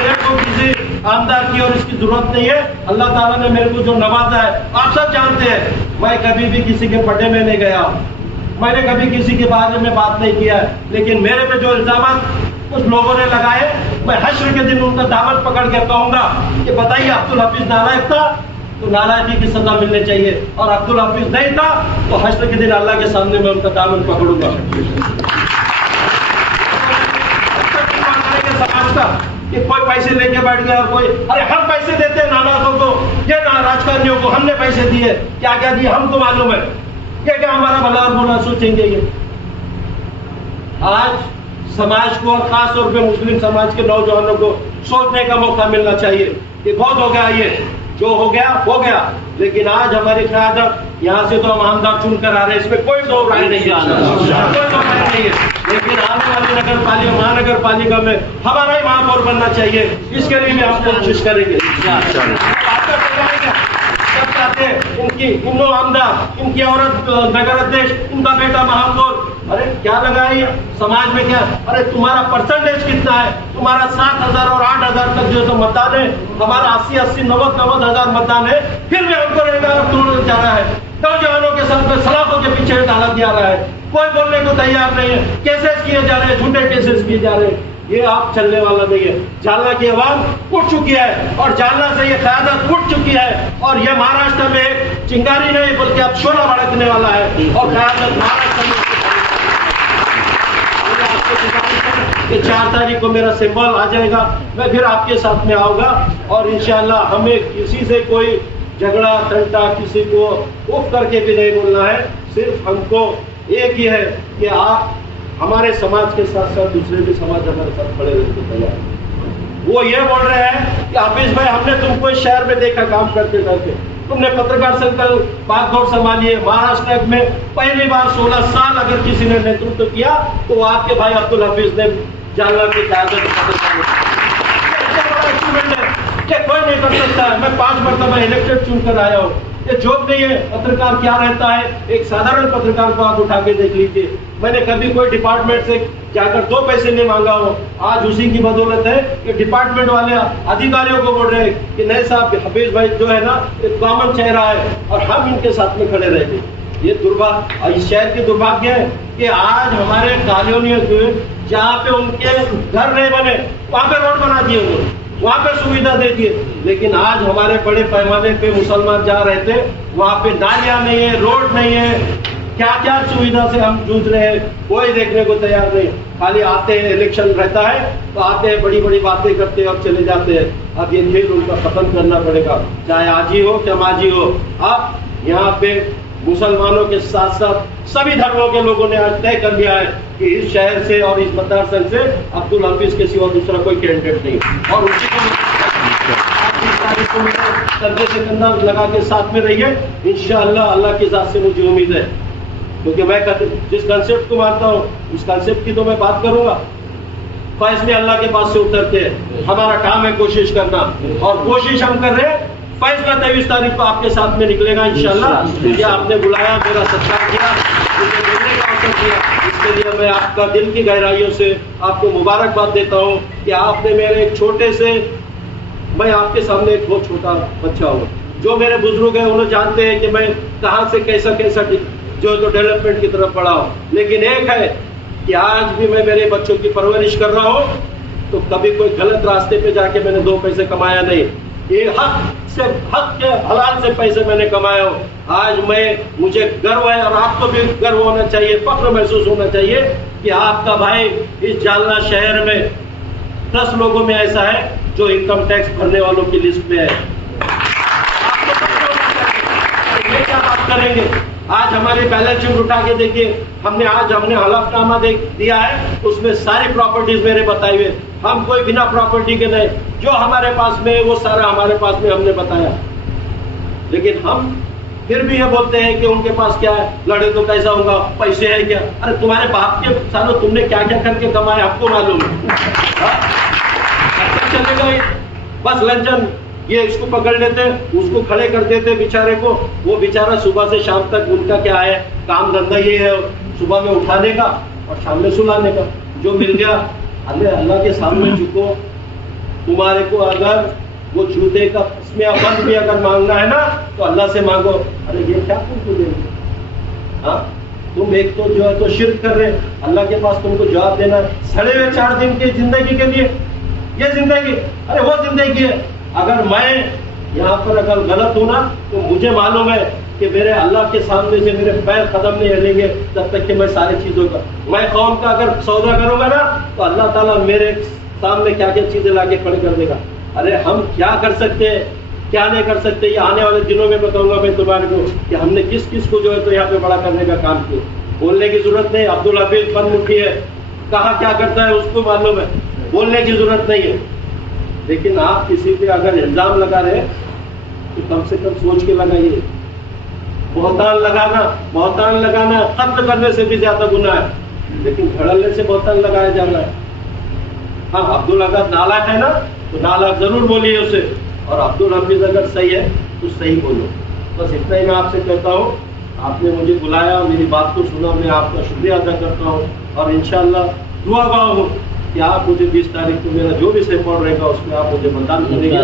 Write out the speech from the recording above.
मेरे को किसी आमदार की और इसकी जरूरत नहीं है। अल्लाह ताला ने मेरे को जो नवाजा है आप सब जानते हैं। मैं कभी भी किसी के पटे में नहीं गया, मैंने कभी किसी के बारे में बात नहीं किया है, लेकिन मेरे पे जो इल्जाम कुछ लोगों ने लगाए, मैं हश्र के दिन उनका दामन पकड़ के कहूंगा कि बताइए अब्दुल हफीज नालायक था तो नालायकी की सजा मिलनी चाहिए, और अब्दुल हफीज नहीं था तो हश्र के दिन अल्लाह के सामने मैं उनका दामन पकड़ूंगा। समाज का कि कोई पैसे लेके बैठ गया और कोई, अरे हम पैसे देते हैं नालायकों को, ये राजकारणियों को हमने पैसे दिए, क्या क्या दिए हमको मालूम है, क्या हमारा भला और बुरा सोचेंगे। ये आज समाज को और खास तौर पे मुस्लिम समाज के नौजवानों को सोचने का मौका मिलना चाहिए कि बहुत हो गया, ये जो हो गया, लेकिन आज हमारी क़यादत यहाँ से तो हम आमदार चुन कर आ रहे हैं, इसमें कोई दो राय नहीं है, लेकिन आने वाली नगर पालिका महानगर पालिका में हमारा ही महापौर बनना चाहिए, इसके लिए भी हम कोशिश करेंगे। सब चाहते हैं इनकी इनो आमदार, इनकी औरत नगर अध्यक्ष, इनका बेटा महापौर। अरे क्या लगा है समाज में, क्या अरे तुम्हारा परसेंटेज कितना है, तुम्हारा 7,000 और 8,000 तक जो मतदान है, हमारा 80, 90 हजार मतदान है, फिर भी हमको तोड़ने जा रहा है, नौजवानों के साथ में सलाखों के पीछे डाला दिया रहा है, कोई बोलने को तैयार नहीं है, केसेस किए जा रहे हैं, झूठे केसेस किए जा रहे हैं। ये आप चलने वाला नहीं है। जालना की आवाम उठ चुकी है और जालना से ये क़यादत उठ चुकी है, और ये महाराष्ट्र में चिंगारी नहीं बल्कि अब शोला भड़कने वाला है, और क़यादत महाराष्ट्र में 4 तारीख को मेरा सिंबल आ जाएगा, मैं फिर आपके साथ में आऊंगा, और इंशाअल्लाह हमें किसी से कोई झगड़ा तंटा किसी को उफ करके भी नहीं बोलना है। सिर्फ हमको एक ही है कि आप हमारे समाज के साथ साथ दूसरे भी समाज हमारे साथ खड़े रहने को तैयार है। वो ये बोल रहे हैं कि हाफिज भाई हमने तुमको इस शहर में देखा काम करते करते, तुमने पत्रकार संकल बागडोर संभाली है, महाराष्ट्र में पहली बार 16 साल अगर किसी ने नेतृत्व किया तो वो आपके भाई अब्दुल हफीज ने जालना की क़यादत कोई नहीं कर सकता है। मैं 5 मरतबा इलेक्टेड चुनकर आया हूँ, ये जोक नहीं है। पत्रकार क्या रहता है, एक साधारण पत्रकार को आप उठा के देख लीजिए, मैंने कभी कोई डिपार्टमेंट से जाकर 2 पैसे नहीं मांगा हो। आज उसी की बदौलत है कि डिपार्टमेंट वाले अधिकारियों को बोल रहे हैं कि नहीं साहब हफीज भाई जो है ना एक कॉमन चेहरा है, और हम इनके साथ में खड़े रहेंगे। ये दुर्भाग्य, इस शहर की दुर्भाग्य है कि आज हमारे कॉलोनियों जहाँ पे उनके घर नहीं बने वहां पे रोड बना दिए उन्होंने, वहां पे सुविधा दे दिए, लेकिन आज हमारे बड़े पैमाने पे मुसलमान जहाँ रहते वहां पे नालियां नहीं है, रोड नहीं है, क्या क्या सुविधा से हम जूझ रहे हैं, कोई देखने को तैयार नहीं। खाली आते हैं, इलेक्शन रहता है तो आते हैं, बड़ी बड़ी बातें करते हैं और चले जाते हैं। अब ये खेल उनका खत्म करना पड़ेगा, चाहे आज ही हो चाहे माजी हो। अब यहाँ पे मुसलमानों के साथ साथ सभी धर्मों के लोगों ने आज तय कर लिया है कि इस शहर से और इस मतदार संघ से अब्दुल हफीज के सिवा दूसरा कोई कैंडिडेट नहीं, और उसी को कंधे से कंधा लगा के साथ में रहिए इंशाअल्लाह। अल्लाह की जात से मुझे उम्मीद है, क्योंकि मैं जिस कंसेप्ट को मानता हूँ उस कंसेप्ट की तो मैं बात करूंगा। फैसले अल्लाह के पास से उतरते हैं, हमारा काम है कोशिश करना, और कोशिश हम कर रहे हैं। फैसला 23 तारीख को आपके साथ में निकलेगा इंशाअल्लाह। मुझे आपने बुलाया, मेरा सत्कार किया, मुझे मिलने का अवसर दिया, इसके लिए मैं आपका दिल की गहराइयों से आपको मुबारकबाद देता हूँ कि आपने मेरे एक छोटे से, मैं आपके सामने एक बहुत छोटा बच्चा हूँ, जो मेरे बुजुर्ग हैं उन्हें जानते हैं कि मैं कहाँ से कैसा जो तो डेवलपमेंट की तरफ बढ़ा हूँ, लेकिन एक है कि आज भी मैं मेरे बच्चों की परवरिश कर रहा हूँ, तो कभी कोई गलत रास्ते पे जाके मैंने 2 पैसे कमाया नहीं, ये हक के हलाल से पैसे मैंने कमाया हूँ। आज मुझे गर्व है, और आपको भी गर्व होना चाहिए, फख्र महसूस होना चाहिए कि आपका भाई इस जालना शहर में 10 लोगों में ऐसा है जो इनकम टैक्स भरने वालों की लिस्ट में है। ये क्या बात करेंगे, आज हमारे बैलेंस शीट उठा के देखिए, हमने हलफनामा दिया है, उसमें सारी प्रॉपर्टीज मेरे बताए हुए, हम कोई बिना प्रॉपर्टी के नहीं, जो हमारे पास में वो सारा हमारे पास में हमने बताया। लेकिन हम फिर भी ये बोलते हैं कि उनके पास क्या है, लड़े तो कैसा होगा, पैसे है क्या। अरे तुम्हारे बाप के सालों तुमने क्या क्या करके कमाए आपको मालूम है, चलेगा बस लंचन, ये इसको पकड़ लेते, उसको खड़े कर देते बेचारे को, वो बेचारा सुबह से शाम तक उनका क्या है काम धंधा, ये है सुबह में उठाने का और शाम में सुलाने का। जो मिल गया अल्लाह के सामने झुको, तुम्हारे को अगर वो जूते का इसमें बंद भी अगर मांगना है ना तो अल्लाह से मांगो। अरे ये क्या तुमको देंगे? हाँ, तुम एक तो जो है तो शिर्क कर रहे, अल्लाह के पास तुमको जवाब देना है सड़े हुए 4 दिन की जिंदगी के लिए। ये जिंदगी, अरे वो जिंदगी है। अगर मैं यहाँ पर अगर गलत हूं ना तो मुझे मालूम है कि मेरे अल्लाह के सामने से मेरे पैर कदम नहीं हिलेंगे जब तक कि मैं सारी चीजों का, मैं कौम का अगर सौदा करूंगा ना तो अल्लाह ताला मेरे सामने क्या क्या चीजें लाके खड़े कर देगा। अरे हम क्या कर सकते हैं, क्या नहीं कर सकते, ये आने वाले दिनों में बताऊंगा मैं तुम्हारे को कि हमने किस किस को जो है तो यहाँ पे बड़ा करने का काम किया। बोलने की जरूरत नहीं, अब्दुल हफीज बनमुखी है, कहाँ क्या करता है उसको मालूम है, बोलने की जरूरत नहीं है। लेकिन आप किसी पे अगर इल्जाम लगा रहे तो कम से कम सोच के लगाइए। बहुतान लगाना कत्ल करने से भी ज्यादा गुनाह है, लेकिन धड़ल्ले से बहुतान लगाया जा रहा है। हाँ, अब्दुल अगर नालायक है ना तो नालायक जरूर बोलिए उसे, और अब्दुल हफीज अगर सही है तो सही बोलो। बस इतना ही मैं आपसे कहता हूँ। आपने मुझे बुलाया, मेरी बात को सुना, मैं आपका शुक्रिया अदा करता हूँ और इंशाअल्लाह दुआ हूँ कि आप मुझे 20 तारीख को मेरा जो भी सपोर्ट रहेगा उसमें आप मुझे मतदान करेंगे।